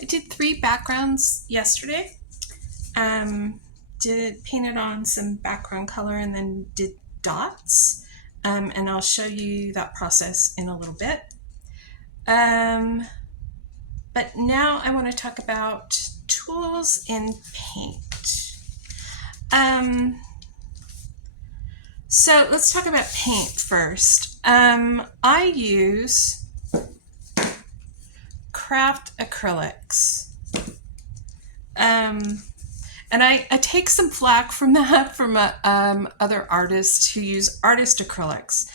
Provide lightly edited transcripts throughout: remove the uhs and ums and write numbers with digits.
I did 3 backgrounds yesterday. Painted on some background color and then did dots. And I'll show you that process in a little bit. But now I want to talk about tools in paint. So let's talk about paint first. I use craft acrylics. And I take some flack from that from other artists who use artist acrylics,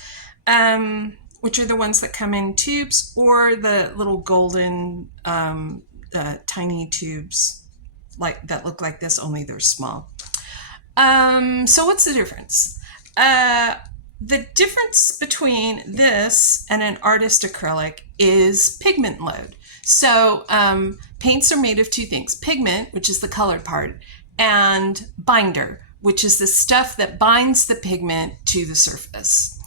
which are the ones that come in tubes or the little golden tiny tubes that look like this, only they're small. So what's the difference? The difference between this and an artist acrylic is pigment load. So paints are made of 2 things: pigment, which is the colored part, and binder, which is the stuff that binds the pigment to the surface.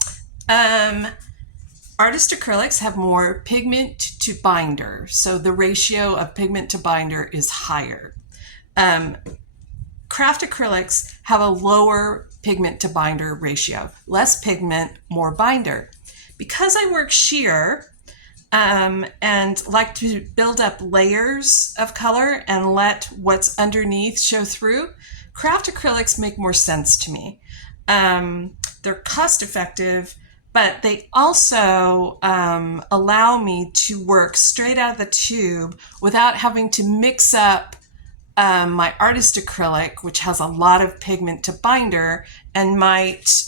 Artist acrylics have more pigment to binder, so the ratio of pigment to binder is higher. Craft acrylics have a lower pigment to binder ratio. Less pigment, more binder. Because I work sheer and like to build up layers of color and let what's underneath show through, craft acrylics make more sense to me. They're cost effective, but they also allow me to work straight out of the tube without having to mix up my artist acrylic, which has a lot of pigment to binder, and might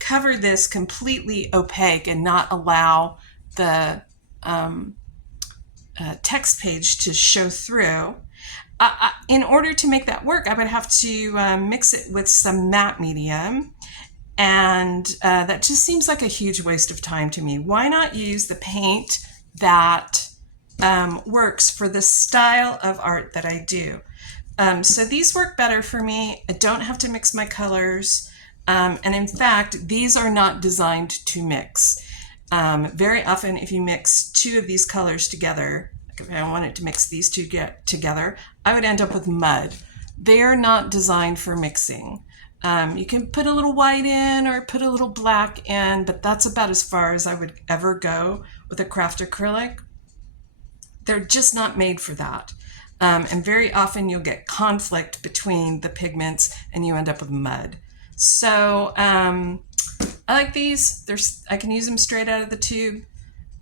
cover this completely opaque and not allow the text page to show through. In order to make that work, I would have to mix it with some matte medium, and that just seems like a huge waste of time to me. Why not use the paint that works for the style of art that I do? So these work better for me. I don't have to mix my colors. And in fact, these are not designed to mix. Very often, if you mix 2 of these colors together, if I wanted to mix these 2 together, I would end up with mud. They are not designed for mixing. You can put a little white in or put a little black in, but that's about as far as I would ever go with a craft acrylic. They're just not made for that. And very often you'll get conflict between the pigments and you end up with mud. So I like these. I can use them straight out of the tube.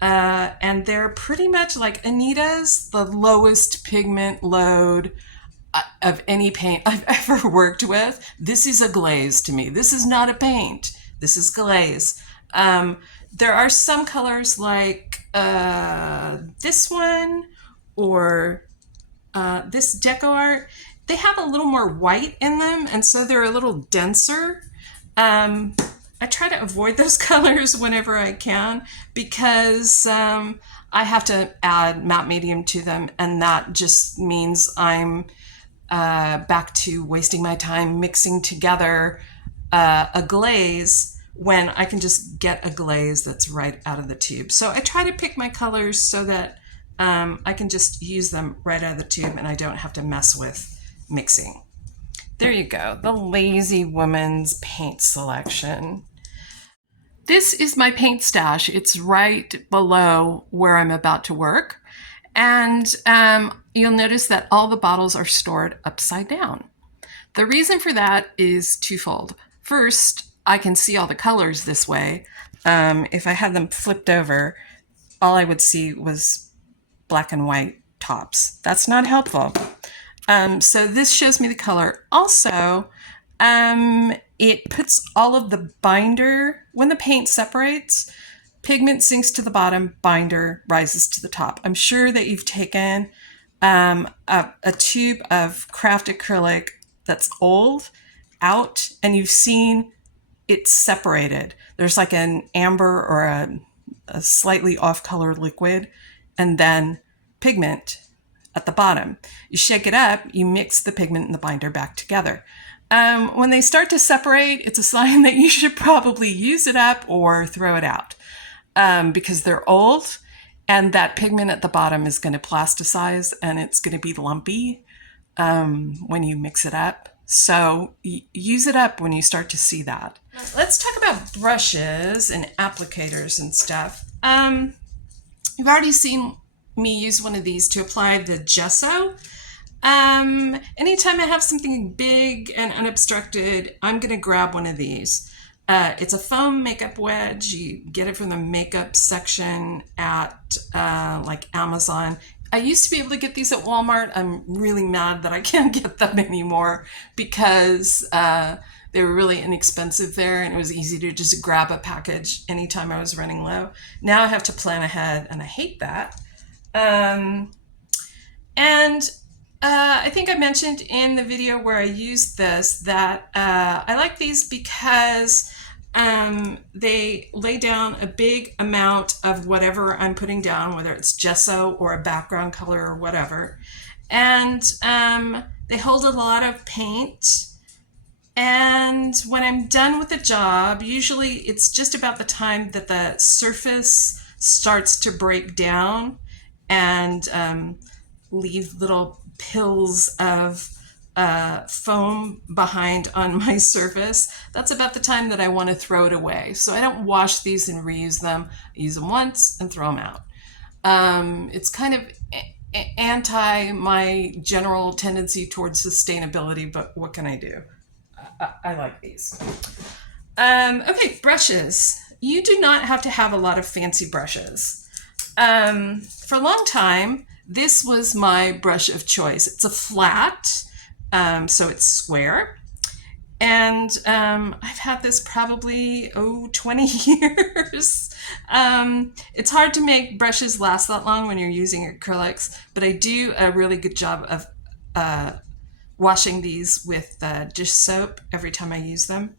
And they're pretty much like Anita's, the lowest pigment load of any paint I've ever worked with. This is a glaze to me. This is not a paint. This is glaze. There are some colors like this one or this deco art. They have a little more white in them, and so they're a little denser. I try to avoid those colors whenever I can because I have to add matte medium to them, and that just means I'm back to wasting my time mixing together a glaze when I can just get a glaze that's right out of the tube. So I try to pick my colors so that I can just use them right out of the tube and I don't have to mess with mixing. There you go, the Lazy Woman's paint selection. This is my paint stash. It's right below where I'm about to work. And you'll notice that all the bottles are stored upside down. The reason for that is twofold. First, I can see all the colors this way. If I had them flipped over, all I would see was black and white tops. That's not helpful. So this shows me the color. Also, it puts all of the binder, when the paint separates, pigment sinks to the bottom, binder rises to the top. I'm sure that you've taken a tube of craft acrylic that's old out and you've seen it separated. There's like an amber or a slightly off-color liquid and then pigment at the bottom. You shake it up, you mix the pigment and the binder back together. When they start to separate, it's a sign that you should probably use it up or throw it out because they're old And that pigment at the bottom is going to plasticize and it's going to be lumpy when you mix it up. So use it up when you start to see that. Let's talk about brushes and applicators and stuff. You've already seen me use one of these to apply the gesso. Anytime I have something big and unobstructed, I'm going to grab one of these. It's a foam makeup wedge. You get it from the makeup section at like Amazon. I used to be able to get these at Walmart. I'm really mad that I can't get them anymore because they were really inexpensive there and it was easy to just grab a package anytime I was running low. Now I have to plan ahead and I hate that. I think I mentioned in the video where I used this that I like these because they lay down a big amount of whatever I'm putting down, whether it's gesso or a background color or whatever. And they hold a lot of paint. And when I'm done with the job, usually it's just about the time that the surface starts to break down and leave little pills of foam behind on my surface. That's about the time that I want to throw it away. So I don't wash these and reuse them. I use them once and throw them out. It's kind of anti my general tendency towards sustainability, but what can I do? I like these. Okay, brushes. You do not have to have a lot of fancy brushes. For a long time, this was my brush of choice. It's a flat, so it's square. And I've had this probably, 20 years. It's hard to make brushes last that long when you're using acrylics, but I do a really good job of washing these with dish soap every time I use them.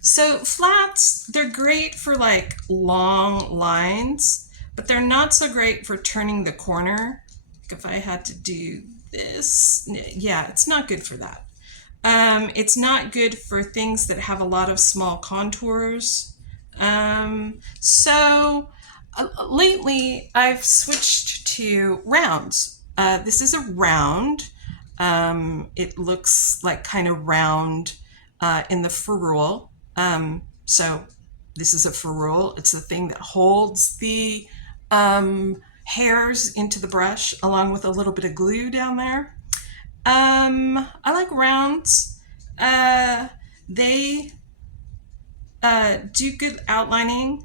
So flats, they're great for like long lines, but they're not so great for turning the corner. Like if I had to do this, yeah, it's not good for that. It's not good for things that have a lot of small contours. Lately I've switched to rounds. This is a round. It looks like kind of round in the ferrule. So this is a ferrule. It's the thing that holds the hairs into the brush along with a little bit of glue down there. I like rounds. They do good outlining,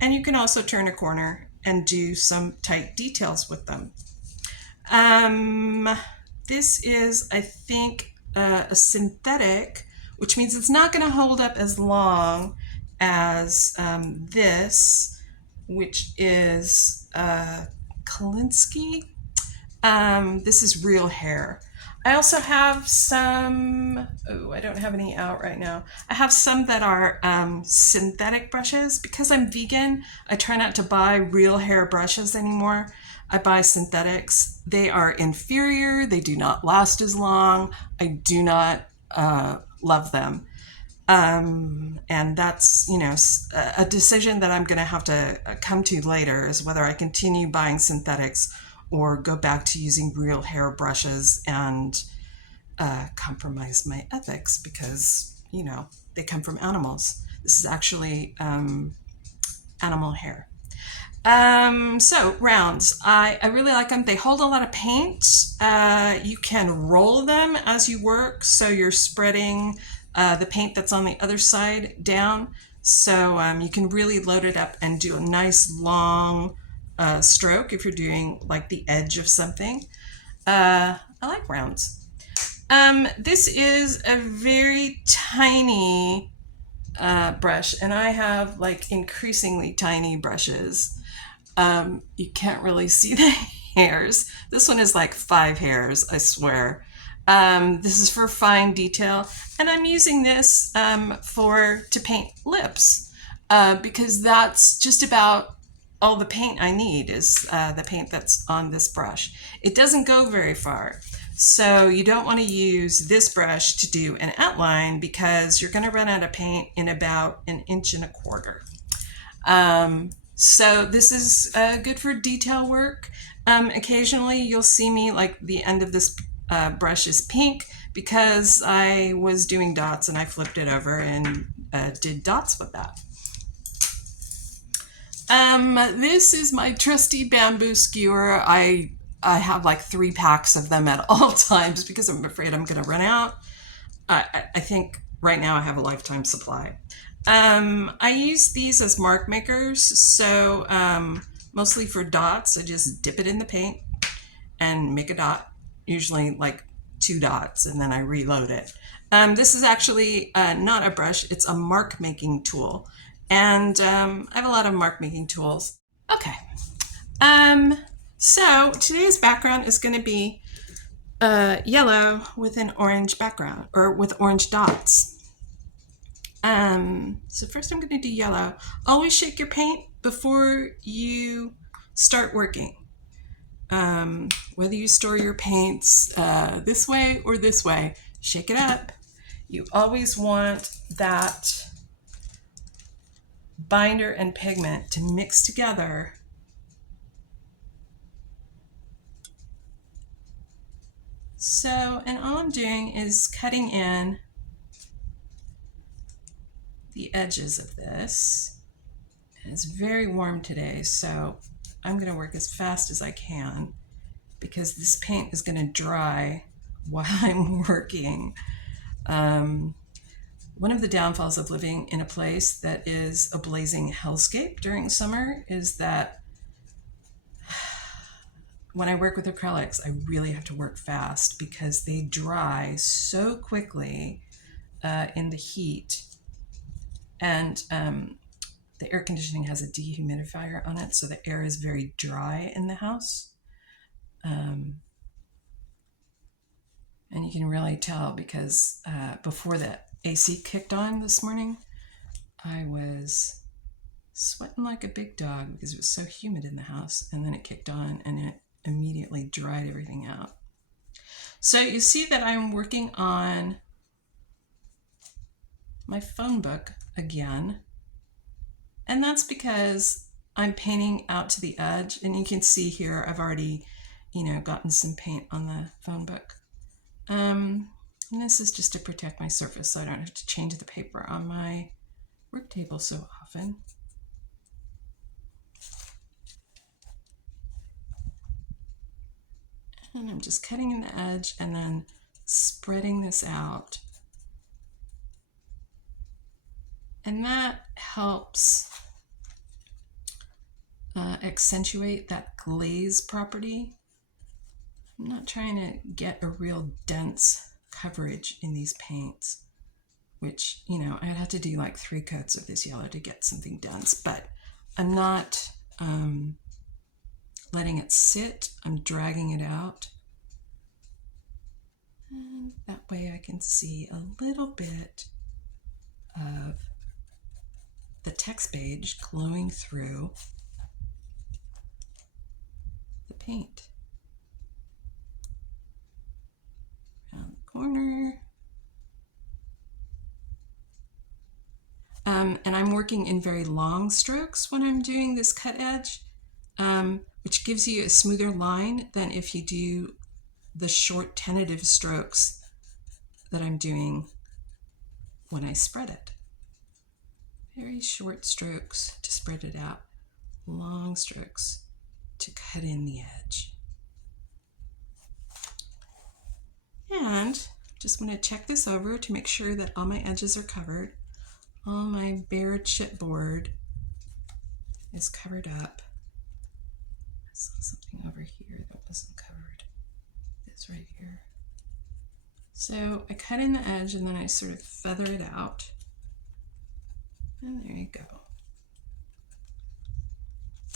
and you can also turn a corner and do some tight details with them. This is, I think, a synthetic, which means it's not going to hold up as long as this, which is Kolinsky. This is real hair. I also have some, I don't have any out right now. I have some that are synthetic brushes. Because I'm vegan, I try not to buy real hair brushes anymore. I buy synthetics. They are inferior. They do not last as long. I do not love them. And that's, a decision that I'm going to have to come to later is whether I continue buying synthetics or go back to using real hair brushes and compromise my ethics because, they come from animals. This is actually animal hair. So rounds, I really like them. They hold a lot of paint. You can roll them as you work, so you're spreading the paint that's on the other side down. So you can really load it up and do a nice long stroke if you're doing like the edge of something. I like rounds. This is a very tiny brush, and I have like increasingly tiny brushes. You can't really see the hairs. This one is like 5 hairs, I swear. This is for fine detail, and I'm using this to paint lips because that's just about all the paint I need is the paint that's on this brush. It doesn't go very far, so you don't want to use this brush to do an outline because you're going to run out of paint in about 1.25 inches. So this is good for detail work. Occasionally you'll see me, like the end of this brush is pink because I was doing dots and I flipped it over and did dots with that. This is my trusty bamboo skewer. I have like 3 packs of them at all times because I'm afraid I'm going to run out. I think right now I have a lifetime supply. I use these as mark makers, so mostly for dots. I just dip it in the paint and make a dot, usually like 2 dots, and then I reload it. This is actually not a brush, it's a mark making tool. And I have a lot of mark making tools. Okay, so today's background is going to be yellow with an orange background, or with orange dots. So first I'm going to do yellow. Always shake your paint before you start working. Whether you store your paints this way or this way, shake it up. You always want that binder and pigment to mix together. So, and all I'm doing is cutting in the edges of this. And it's very warm today, so I'm going to work as fast as I can because this paint is going to dry while I'm working. One of the downfalls of living in a place that is a blazing hellscape during summer is that when I work with acrylics, I really have to work fast because they dry so quickly in the heat. And the air conditioning has a dehumidifier on it, so the air is very dry in the house. And you can really tell because before the AC kicked on this morning, I was sweating like a big dog because it was so humid in the house, and then it kicked on and it immediately dried everything out. So you see that I'm working on my phone book again, and that's because I'm painting out to the edge, and you can see here I've already, gotten some paint on the phone book. And this is just to protect my surface so I don't have to change the paper on my work table so often. And I'm just cutting in the edge and then spreading this out. And that helps accentuate that glaze property. I'm not trying to get a real dense coverage in these paints, which, I'd have to do like 3 coats of this yellow to get something dense, but I'm not letting it sit. I'm dragging it out. And that way I can see a little bit of the text page glowing through the paint. Around the corner. And I'm working in very long strokes when I'm doing this cut edge, which gives you a smoother line than if you do the short tentative strokes that I'm doing when I spread it. Very short strokes to spread it out, long strokes to cut in the edge. And just want to check this over to make sure that all my edges are covered. All my bare chipboard is covered up. I saw something over here that wasn't covered. It's right here. So I cut in the edge and then I sort of feather it out. And there you go.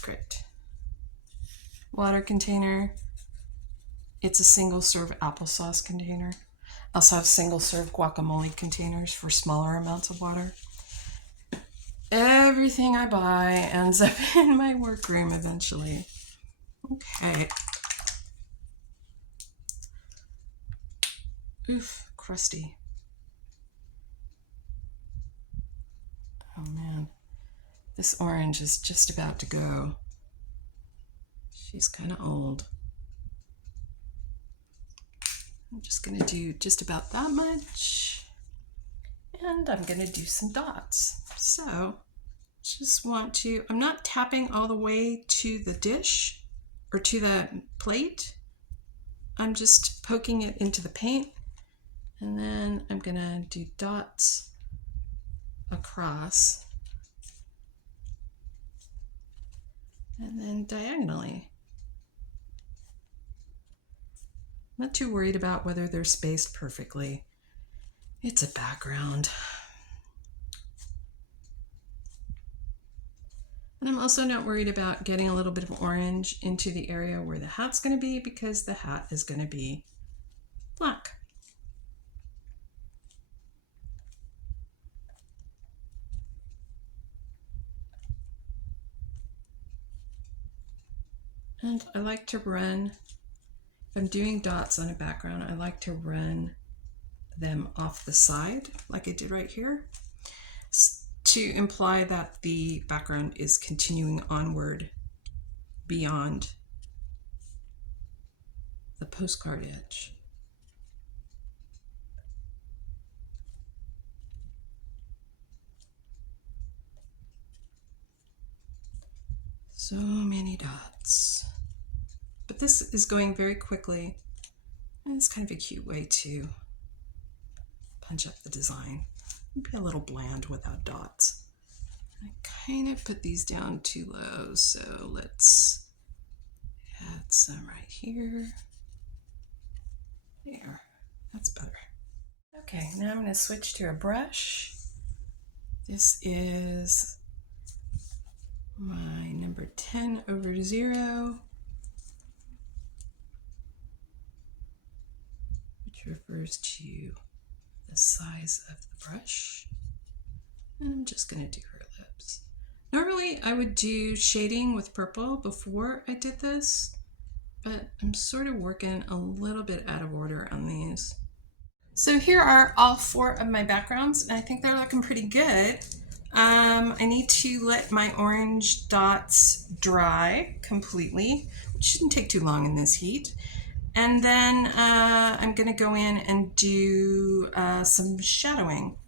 Great. Water container. It's a single serve applesauce container. I also have single serve guacamole containers for smaller amounts of water. Everything I buy ends up in my workroom eventually. Okay. Oof, crusty. Oh man. This orange is just about to go. She's kind of old. I'm just going to do just about that much. And I'm going to do some dots. So just want to, I'm not tapping all the way to the dish or to the plate. I'm just poking it into the paint, and then I'm going to do dots across and then diagonally. I'm not too worried about whether they're spaced perfectly. It's a background. And I'm also not worried about getting a little bit of orange into the area where the hat's going to be, because the hat is going to be black. And I like to run, if I'm doing dots on a background, I like to run them off the side like I did right here, to imply that the background is continuing onward beyond the postcard edge. So many dots. But this is going very quickly, and it's kind of a cute way to punch up the design. Be a little bland without dots. I kind of put these down too low, so let's add some right here. There, that's better. Okay, now I'm going to switch to a brush. This is my number 10/0, which refers to the size of the brush. And I'm just going to do her lips. Normally I would do shading with purple before I did this, but I'm sort of working a little bit out of order on these. So here are all 4 of my backgrounds, and I think they're looking pretty good. I need to let my orange dots dry completely, which shouldn't take too long in this heat. And then I'm going to go in and do some shadowing.